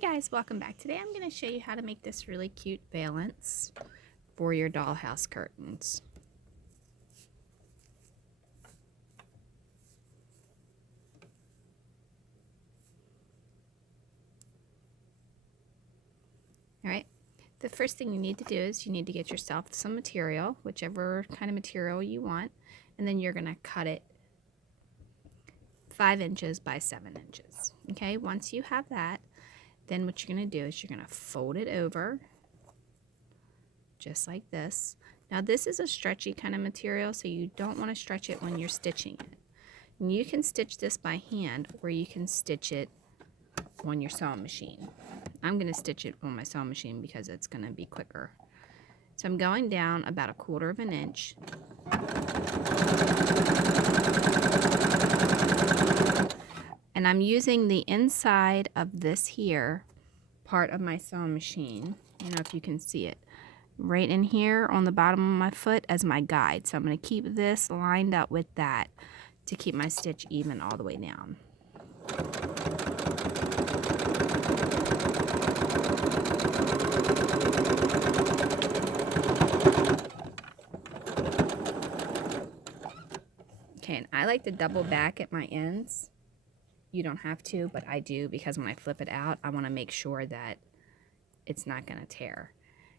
Hey guys, welcome back. Today I'm going to show you how to make this really cute valance for your dollhouse curtains. Alright, the first thing you need to do is you need to get yourself some material, whichever kind of material you want, and then you're going to cut it 5 inches by 7 inches. Okay, once you have that, then what you're going to do is you're going to fold it over just like this. Now this is a stretchy kind of material, so you don't want to stretch it when you're stitching it. And you can stitch this by hand or you can stitch it on your sewing machine. I'm going to stitch it on my sewing machine because it's going to be quicker. So I'm going down about 1/4 of an inch. And I'm using the inside of this here part of my sewing machine. I don't know if you can see it. Right in here on the bottom of my foot as my guide. So I'm going to keep this lined up with that to keep my stitch even all the way down. Okay, and I like to double back at my ends. You don't have to, but I do because when I flip it out, I want to make sure that it's not going to tear.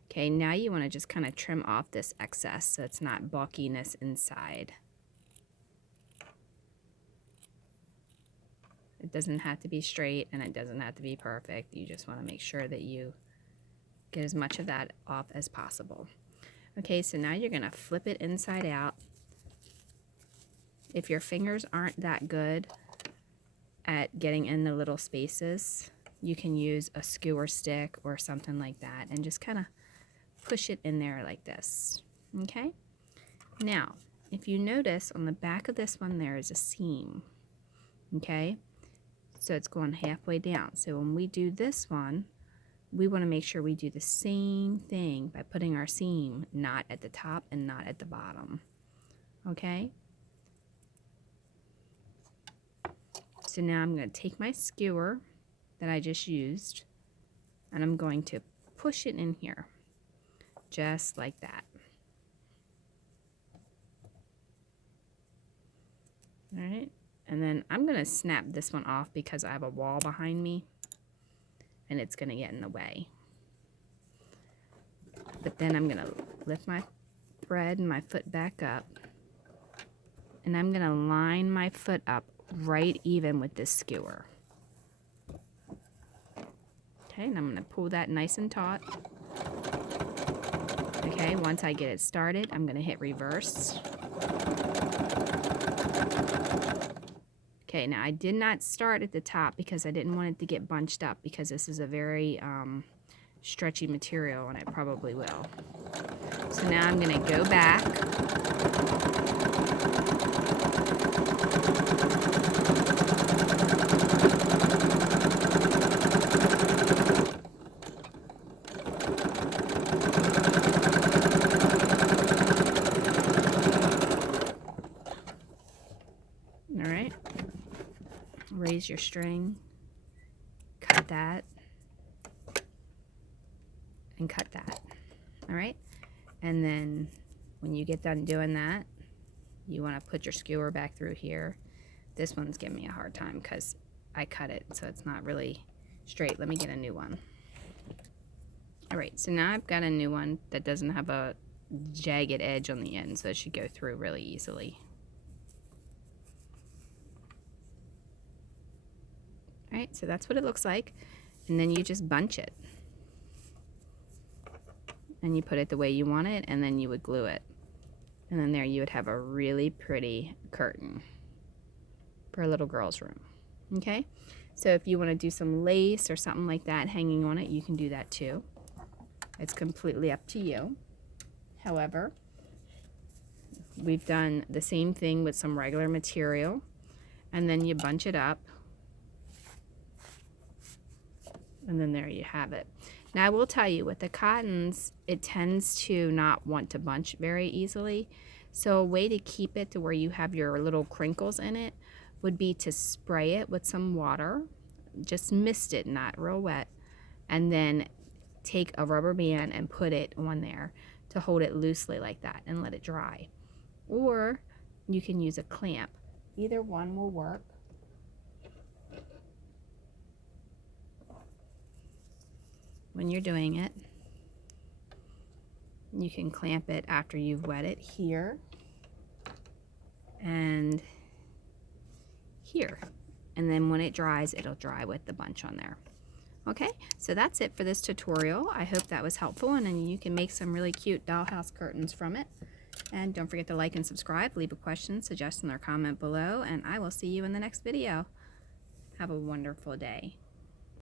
Okay, now you want to just kind of trim off this excess so it's not bulkiness inside. It doesn't have to be straight and it doesn't have to be perfect. You just want to make sure that you get as much of that off as possible. Okay, so now you're going to flip it inside out. If your fingers aren't that good at getting in the little spaces, you can use a skewer stick or something like that and just kind of push it in there like this. Okay? Now, if you notice on the back of this one there is a seam. Okay? So it's going halfway down. So when we do this one, we want to make sure we do the same thing by putting our seam not at the top and not at the bottom. Okay? So now I'm going to take my skewer that I just used and I'm going to push it in here just like that. All right, and then I'm going to snap this one off because I have a wall behind me and it's going to get in the way. But then I'm going to lift my thread and my foot back up and I'm going to line my foot up right even with this skewer. Okay, and I'm going to pull that nice and taut. Okay, once I get it started, I'm going to hit reverse. Okay, now I did not start at the top because I didn't want it to get bunched up because this is a very stretchy material and it probably will. So now I'm going to go back. Alright, raise your string, cut that, and cut that. Alright, and then when you get done doing that, you want to put your skewer back through here. This one's giving me a hard time because I cut it so it's not really straight. Let me get a new one. Alright, so now I've got a new one that doesn't have a jagged edge on the end, so it should go through really easily. Alright, so that's what it looks like. And then you just bunch it. And you put it the way you want it, and then you would glue it. And then there you would have a really pretty curtain for a little girl's room. Okay? So if you want to do some lace or something like that hanging on it, you can do that too. It's completely up to you. However, we've done the same thing with some regular material. And then you bunch it up. And then there you have it. Now I will tell you, with the cottons, it tends to not want to bunch very easily. So a way to keep it to where you have your little crinkles in it would be to spray it with some water. Just mist it, not real wet. and then take a rubber band and put it on there to hold it loosely like that and let it dry. Or you can use a clamp. Either one will work. When you're doing it, you can clamp it after you've wet it here and here. And then when it dries, it'll dry with the bunch on there. Okay, so that's it for this tutorial. I hope that was helpful, and then you can make some really cute dollhouse curtains from it. And don't forget to like and subscribe, leave a question, suggestion, or comment below, and I will see you in the next video. Have a wonderful day.